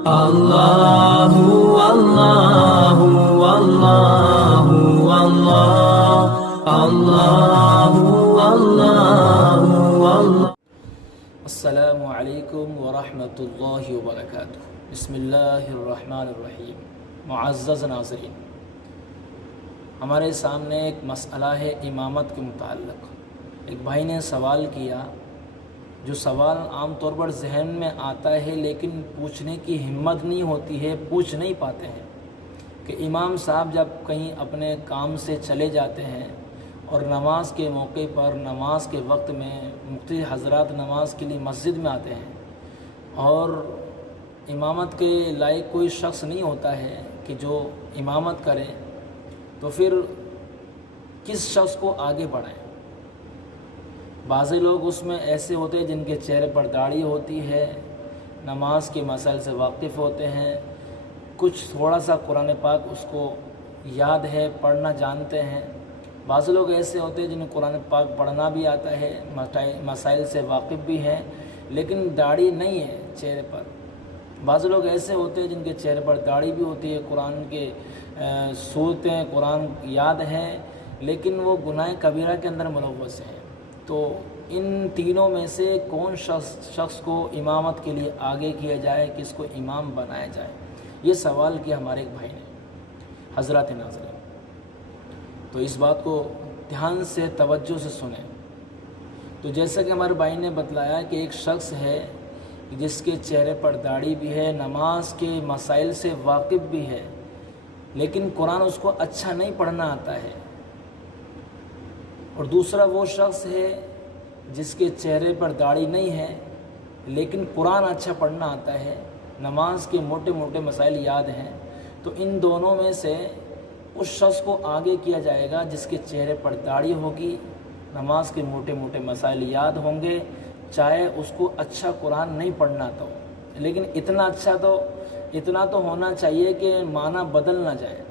اللہ اللہ اللہ اللہ اللہ اللہ۔ السلام علیکم ورحمۃ اللہ وبرکاتہ۔ بسم اللہ الرحمن الرحیم۔ معزز ناظرین، ہمارے سامنے ایک مسئلہ ہے امامت کے متعلق۔ ایک بھائی نے سوال کیا، جو سوال عام طور پر ذہن میں آتا ہے لیکن پوچھنے کی ہمت نہیں ہوتی ہے، پوچھ نہیں پاتے ہیں، کہ امام صاحب جب کہیں اپنے کام سے چلے جاتے ہیں اور نماز کے موقع پر، نماز کے وقت میں مختلف حضرات نماز کے لیے مسجد میں آتے ہیں اور امامت کے لائق کوئی شخص نہیں ہوتا ہے کہ جو امامت کرے، تو پھر کس شخص کو آگے بڑھائیں؟ بعض لوگ اس میں ایسے ہوتے ہیں جن کے چہرے پر داڑھی ہوتی ہے، نماز کے مسائل سے واقف ہوتے ہیں، کچھ تھوڑا سا قرآن پاک اس کو یاد ہے، پڑھنا جانتے ہیں۔ بعض لوگ ایسے ہوتے ہیں جنہیں قرآن پاک پڑھنا بھی آتا ہے، مسائل سے واقف بھی ہیں، لیکن داڑھی نہیں ہے چہرے پر۔ بعض لوگ ایسے ہوتے ہیں جن کے چہرے پر داڑھی بھی ہوتی ہے، قرآن کے صورتیں قرآن یاد ہیں، لیکن وہ گناہ کبیرہ کے اندر ملوث ہیں۔ تو ان تینوں میں سے کون شخص کو امامت کے لیے آگے کیا جائے، کس کو امام بنایا جائے؟ یہ سوال کیا ہمارے ایک بھائی نے۔ حضرات ناظرین، تو اس بات کو دھیان سے توجہ سے سنیں۔ تو جیسا کہ ہمارے بھائی نے بتلایا کہ ایک شخص ہے جس کے چہرے پر داڑھی بھی ہے، نماز کے مسائل سے واقف بھی ہے، لیکن قرآن اس کو اچھا نہیں پڑھنا آتا ہے۔ اور دوسرا وہ شخص ہے جس کے چہرے پر داڑھی نہیں ہے لیکن قرآن اچھا پڑھنا آتا ہے، نماز کے موٹے موٹے مسائل یاد ہیں۔ تو ان دونوں میں سے اس شخص کو آگے کیا جائے گا جس کے چہرے پر داڑھی ہوگی، نماز کے موٹے موٹے مسائل یاد ہوں گے، چاہے اس کو اچھا قرآن نہیں پڑھنا آتا ہو، لیکن اتنا تو ہونا چاہیے کہ معنی بدل نہ جائے،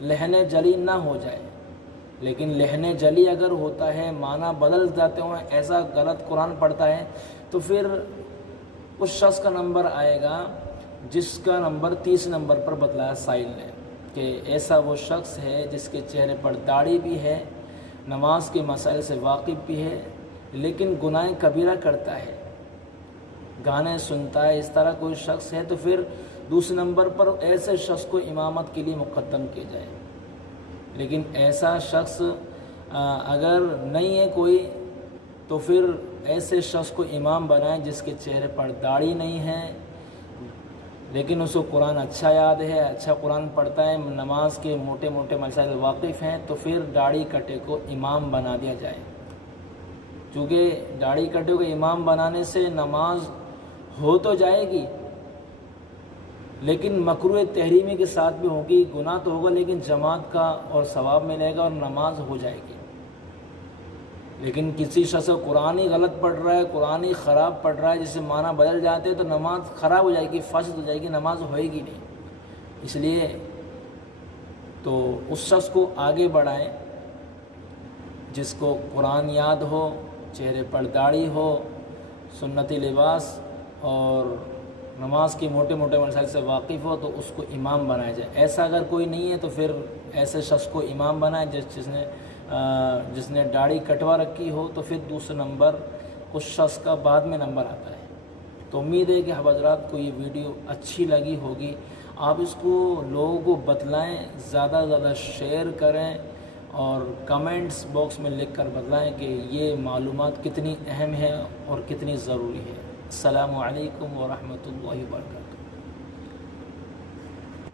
لحن جلی نہ ہو جائے۔ لیکن لحن جلی اگر ہوتا ہے، معنی بدل جاتے ہیں، ایسا غلط قرآن پڑھتا ہے، تو پھر اس شخص کا نمبر آئے گا جس کا نمبر 30 نمبر پر بتلایا سائل نے، کہ ایسا وہ شخص ہے جس کے چہرے پر داڑھی بھی ہے، نماز کے مسائل سے واقف بھی ہے، لیکن گناہ کبیرہ کرتا ہے، گانے سنتا ہے، اس طرح کوئی شخص ہے، تو پھر دوسرے نمبر پر ایسے شخص کو امامت کے لیے مقدم کیا جائے۔ لیکن ایسا شخص اگر نہیں ہے کوئی، تو پھر ایسے شخص کو امام بنائیں جس کے چہرے پر داڑھی نہیں ہے لیکن اس کو قرآن اچھا یاد ہے، اچھا قرآن پڑھتا ہے، نماز کے موٹے موٹے مسائل واقف ہیں، تو پھر داڑھی کٹے کو امام بنا دیا جائے۔ چونکہ داڑھی کٹے کو امام بنانے سے نماز ہو تو جائے گی لیکن مکروہ تحریمی کے ساتھ بھی ہوگی، گناہ تو ہوگا لیکن جماعت کا اور ثواب ملے گا اور نماز ہو جائے گی۔ لیکن کسی شخص قرآن ہی غلط پڑھ رہا ہے، قرآن ہی خراب پڑھ رہا ہے، جس سے معنی بدل جاتے ہیں، تو نماز خراب ہو جائے گی، فاسد ہو جائے گی، نماز ہوئے گی نہیں۔ اس لیے تو اس شخص کو آگے بڑھائیں جس کو قرآن یاد ہو، چہرے پر داڑھی ہو، سنتی لباس اور نماز کے موٹے موٹے مسائل سے واقف ہو، تو اس کو امام بنایا جائے۔ ایسا اگر کوئی نہیں ہے تو پھر ایسے شخص کو امام بنائے جس نے داڑھی کٹوا رکھی ہو، تو پھر دوسرا نمبر اس شخص کا بعد میں نمبر آتا ہے۔ تو امید ہے کہ حضرات کو یہ ویڈیو اچھی لگی ہوگی، آپ اس کو لوگوں کو بتلائیں، زیادہ سے زیادہ شیئر کریں اور کمنٹس باکس میں لکھ کر بتلائیں کہ یہ معلومات کتنی اہم ہے اور کتنی ضروری ہے۔ السلام علیکم ورحمۃ اللہ وبرکاتہ۔